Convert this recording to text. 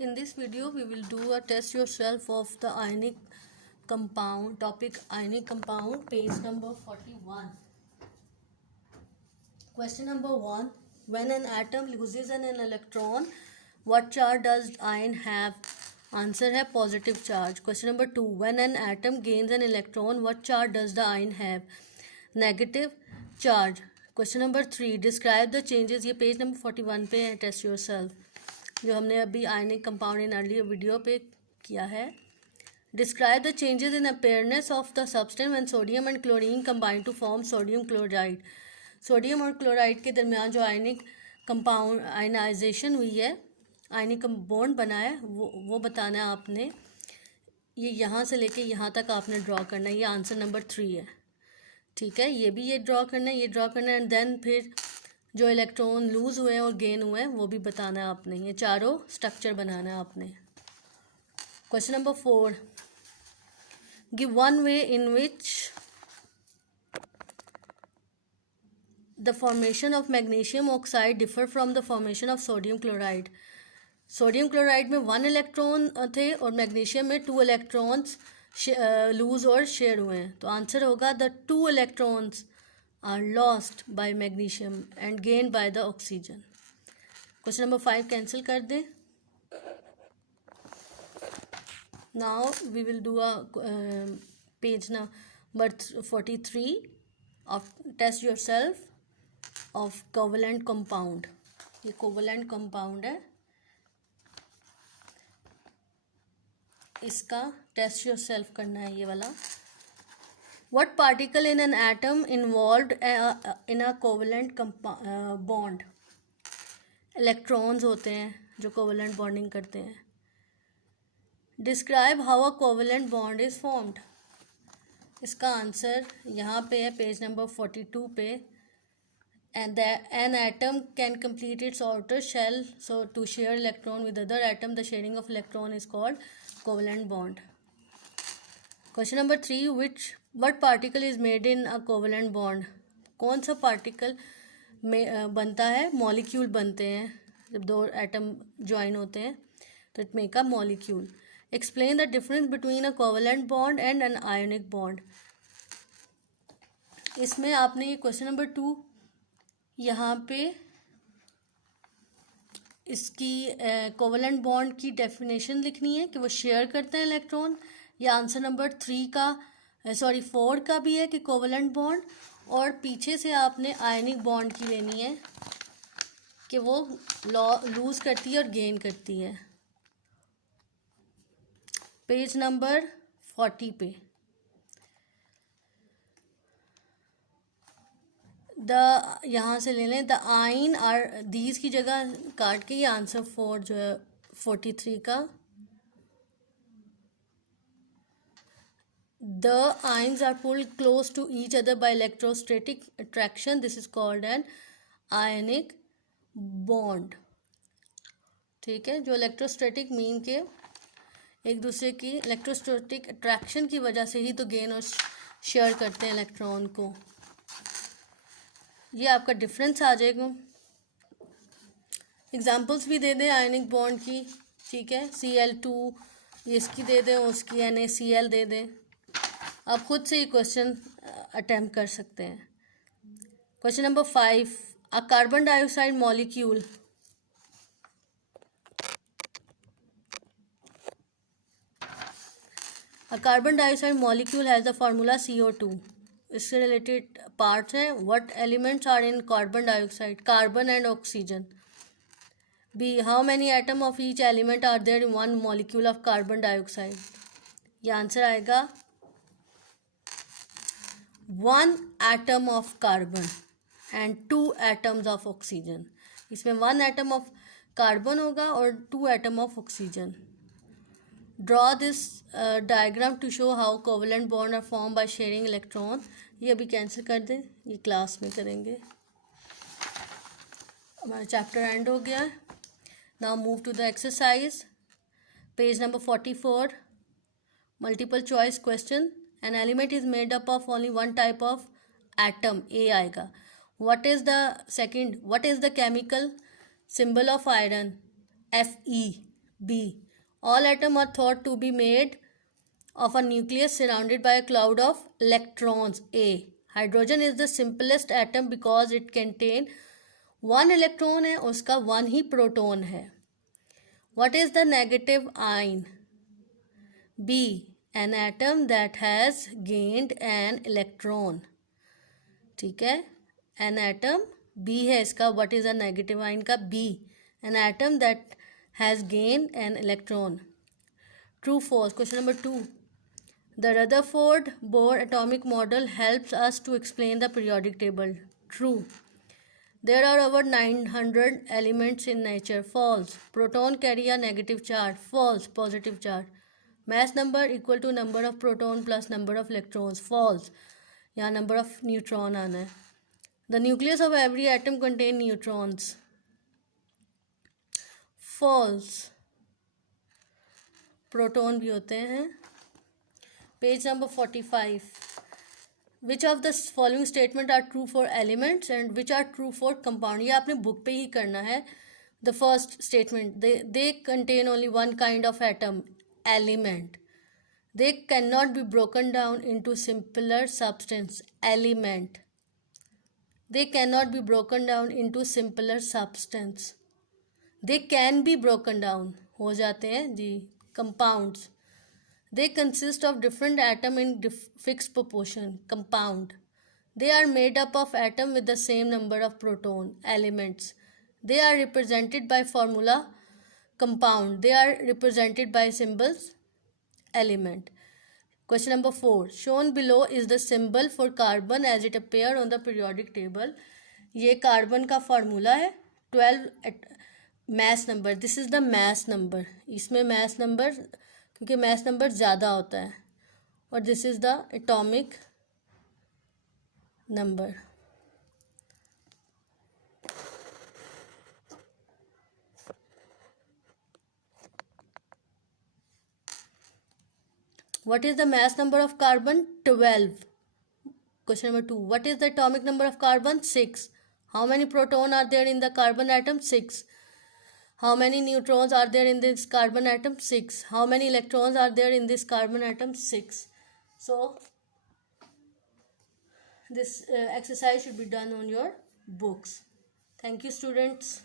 In this video, we will do a test yourself of the ionic compound, topic ionic compound, page number 41. Question number 1. When an atom loses an electron, what charge does ion have? Answer है positive charge. Question number 2. When an atom gains an electron, what charge does the ion have? Negative charge. Question number 3. Describe the changes. ये page number 41 पे है. Test yourself. जो हमने अभी ionic compound in earlier video पे किया है. Describe the changes in appearance of the substance when sodium and chlorine combine to form sodium chloride. Sodium और क्लोराइड के दरमियान जो आयनिक कंपाउंड आयनाइजेशन हुई है, आयनिक बॉन्ड बना है, वो बताना है आपने. ये यहाँ से लेके यहाँ तक आपने ड्रॉ करना है. ये आंसर नंबर 3 है. ठीक है, ये भी ये ड्रॉ करना है, ये ड्रॉ करना है, एंड देन फिर जो इलेक्ट्रॉन लूज हुए और गेन हुए वो भी बताना है आपने. ये चारों स्ट्रक्चर बनाना है आपने. Question number 4. Give one way in which the formation of magnesium oxide differ from the formation of sodium chloride. Sodium chloride में 1 इलेक्ट्रॉन थे और मैग्नीशियम में 2 इलेक्ट्रॉन्स लूज और शेयर हुए हैं. तो आंसर होगा the 2 electrons are lost by magnesium and gained by the oxygen. Question number 5 cancel कर दें. Now we will do a page number 43 of test yourself of covalent compound. ये covalent compound है, इसका test yourself करना है ये वाला. What particle in an atom involved in a covalent bond? Electrons होते हैं जो covalent bonding करते हैं. Describe how a covalent bond is formed. इसका आंसर यहाँ पे है पेज नंबर 42 पे. And an atom can complete its outer shell so to share electron with other atom. The sharing of electron is called covalent bond. Question number 3. What particle is made in a covalent bond? कौन सा particle में बनता है? Molecule बनते हैं जब दो atom join होते हैं, तो it make a molecule. Explain the difference between a covalent bond and an ionic bond. इसमें आपने ये क्वेश्चन नंबर 2 यहाँ पे इसकी कोवलेंट बॉन्ड की डेफिनेशन लिखनी है कि वो शेयर करते हैं इलेक्ट्रॉन. या आंसर नंबर 4 का भी है कि कोवलेंट बॉन्ड, और पीछे से आपने आयनिक बॉन्ड की लेनी है कि वो लूज करती है और गेन करती है. पेज नंबर 40 पे यहाँ से ले लें. द आइन आर दीज की जगह काट के ये आंसर 4 जो है 43 का. The ions are pulled close to each other by electrostatic attraction. This is called an ionic bond. ठीक है, जो इलेक्ट्रोस्टैटिक मीन के एक दूसरे की इलेक्ट्रोस्टैटिक अट्रैक्शन की वजह से ही तो गेन और शेयर करते हैं इलेक्ट्रॉन को. ये आपका डिफरेंस आ जाएगा. एग्जांपल्स भी दे दें आयनिक बॉन्ड की. ठीक है, Cl2 इसकी दे दें, उसकी NaCl दे दें. आप खुद से ये क्वेश्चन अटेम्प्ट कर सकते हैं. Question number 5. A carbon dioxide molecule has the formula CO2. इससे रिलेटेड पार्ट्स हैं. What elements are in carbon dioxide? Carbon and oxygen. B. How many atom of each element are there in one molecule of carbon dioxide? ये answer आएगा 1 atom of carbon and 2 atoms of oxygen. इसमें 1 atom of carbon होगा और 2 atom of oxygen. Draw this diagram to show how covalent bonds are formed by sharing electron. ये अभी cancel कर दें, ये क्लास में करेंगे. हमारा चैप्टर एंड हो गया. Now move to the exercise. Page number 44. Multiple choice question. An element is made up of only one type of atom. A आएगा. What is the chemical symbol of iron? Fe. B. All atoms are thought to be made of a nucleus surrounded by a cloud of electrons. A. Hydrogen is the simplest atom because it contains one electron है, उसका one ही proton है. What is the negative ion? B. An atom that has gained an electron. ठीक है, an atom B है इसका. What is the negative ion का? B. An atom that has gained an electron. True, false. Question number 2. The Rutherford Bohr atomic model helps us to explain the periodic table. True. There are over 900 elements in nature. False. Proton carry a negative charge. False. Positive charge. Mass number equal to number of proton plus number of electrons. False. यहाँ number of neutron आना है. The nucleus of every atom contain neutrons. False. Proton भी होते हैं. Page number 45. Which of the following statement are true for elements and which are true for compound? ये आपने book पे ही करना है. The first statement, they contain only one kind of atom, element. They cannot be broken down into simpler substance, element. They cannot be broken down into simpler substance. They can be broken down, हो जाते हैं जी, compounds. They consist of different atoms in fixed proportion, compound. They are made up of atoms with the same number of proton, elements. They are represented by formula, compound. They are represented by symbols, element. Question number 4. Shown below is the symbol for carbon as it appeared on the periodic table. ये carbon का formula है. 12 mass number. This is the mass number. इसमें mass number क्योंकि mass number ज़्यादा होता है. और this is the atomic number. What is the mass number of carbon? 12. Question number 2. What is the atomic number of carbon? 6. How many protons are there in the carbon atom? 6. How many neutrons are there in this carbon atom? 6. How many electrons are there in this carbon atom? 6. So, this exercise should be done on your books. Thank you, students.